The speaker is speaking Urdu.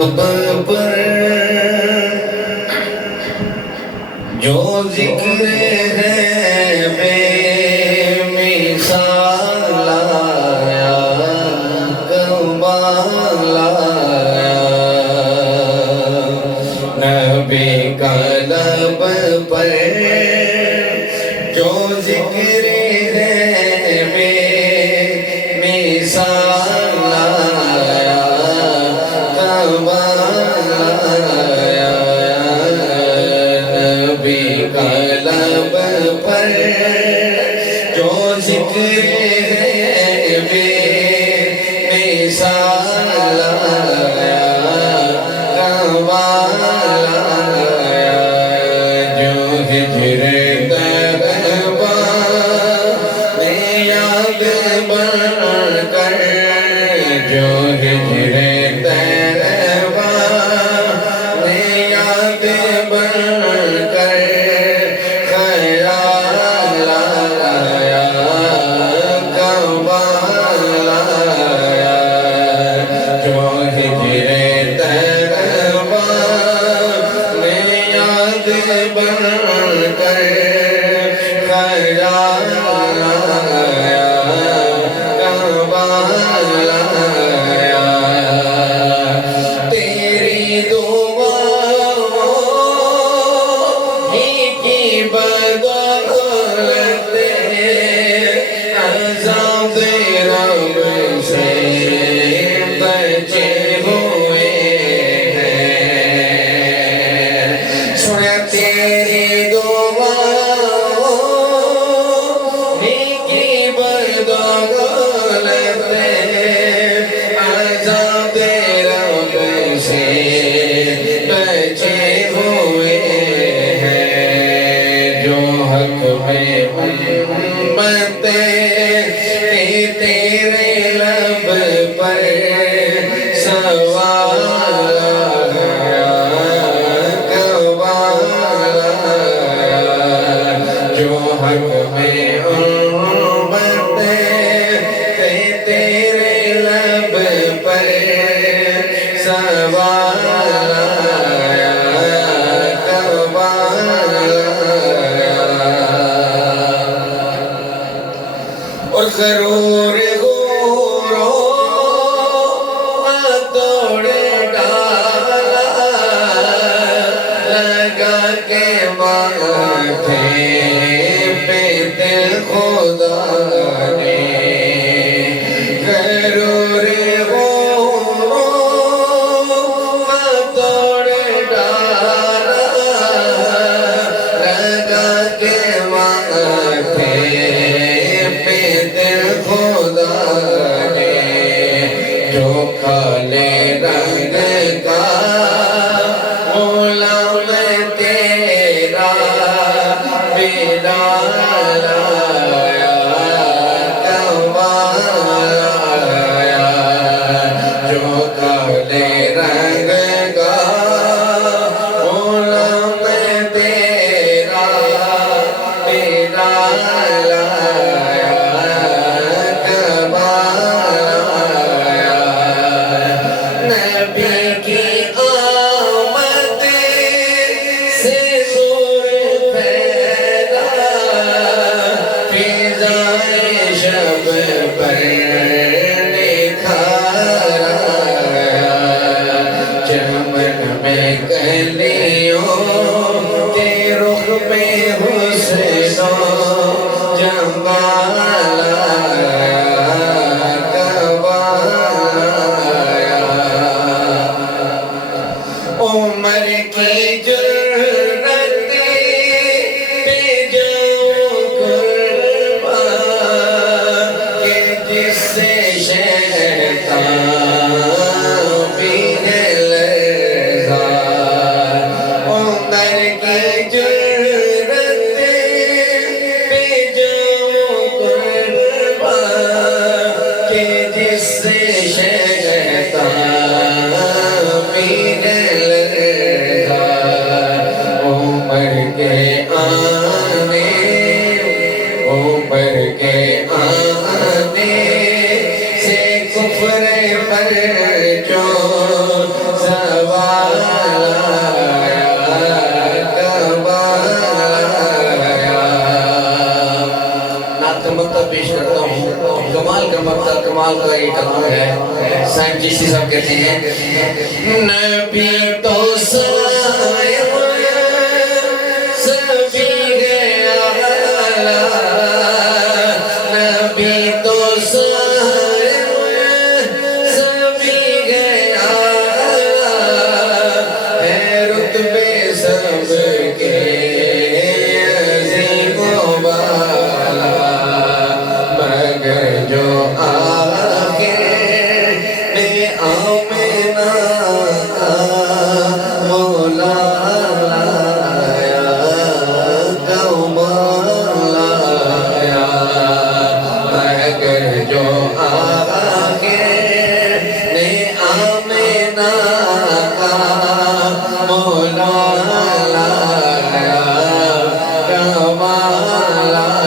پر جو ذکر ہے بے مثال آیا کمال آیا نبی کا لب پر جو ذکر ہے بے مثال آیا کمال آیا نبی کا لب پر جو ذکر ہے بے مثال آیا کمال آیا جو ہجر طیبہ میں یاد بن کر جو ہجر طیبہ میں یاد بن کر خیال آیا کمال آیا جو ہجر طیبہ میں یاد بن کر خیال آیا کمال آیا تیری دعا ہی کی بدولت عذاب رب سے بچے ہوئے ہیں سنا تیری دعا ہی کی بدولت عذاب رب سے بچے ہوئے ہیں جو حق میں امت تیرے لب پر سوال آیا کمال آیا جو حق میں امت تیرے لب پر سوال آیا کمال آیا اور غرور غوروں توڑ ڈالا لگا کے ماتھے پہ دل خدا نے غرور غوروں توڑ ڈالا لگا کے ماتھے خدا نے جو کالے رنگ کا غلام تیرا بلال آیا کمال آیا جو کالے رنگ کا غلام تیرا بلال آیا نبی کی آمد سے نور پھیلا فضائے شب پر نکھار آیا چمن میں کلیوں کے رخ میں حسن و جمال آیا عمر کی جرت پہ جاؤں قربان کہ جس سے شیطان بھی ہے لرزا عمر کی جرت پہ جاؤں قربان کہ جس سے شیطان بھی ہے آپ کا یہ کلام ہے سائنٹسٹ صاحب کہتے ہیں نبی تو سایہ سبھی گیا نبی تو سایہ سبھی گیا ہے رتبے سب کے عظیم و بالا مگر جو آخر میں آمنہ کا مولا لایا کمال لایا مگر جو آخر میں آمنہ کا مولا لایا کمال لایا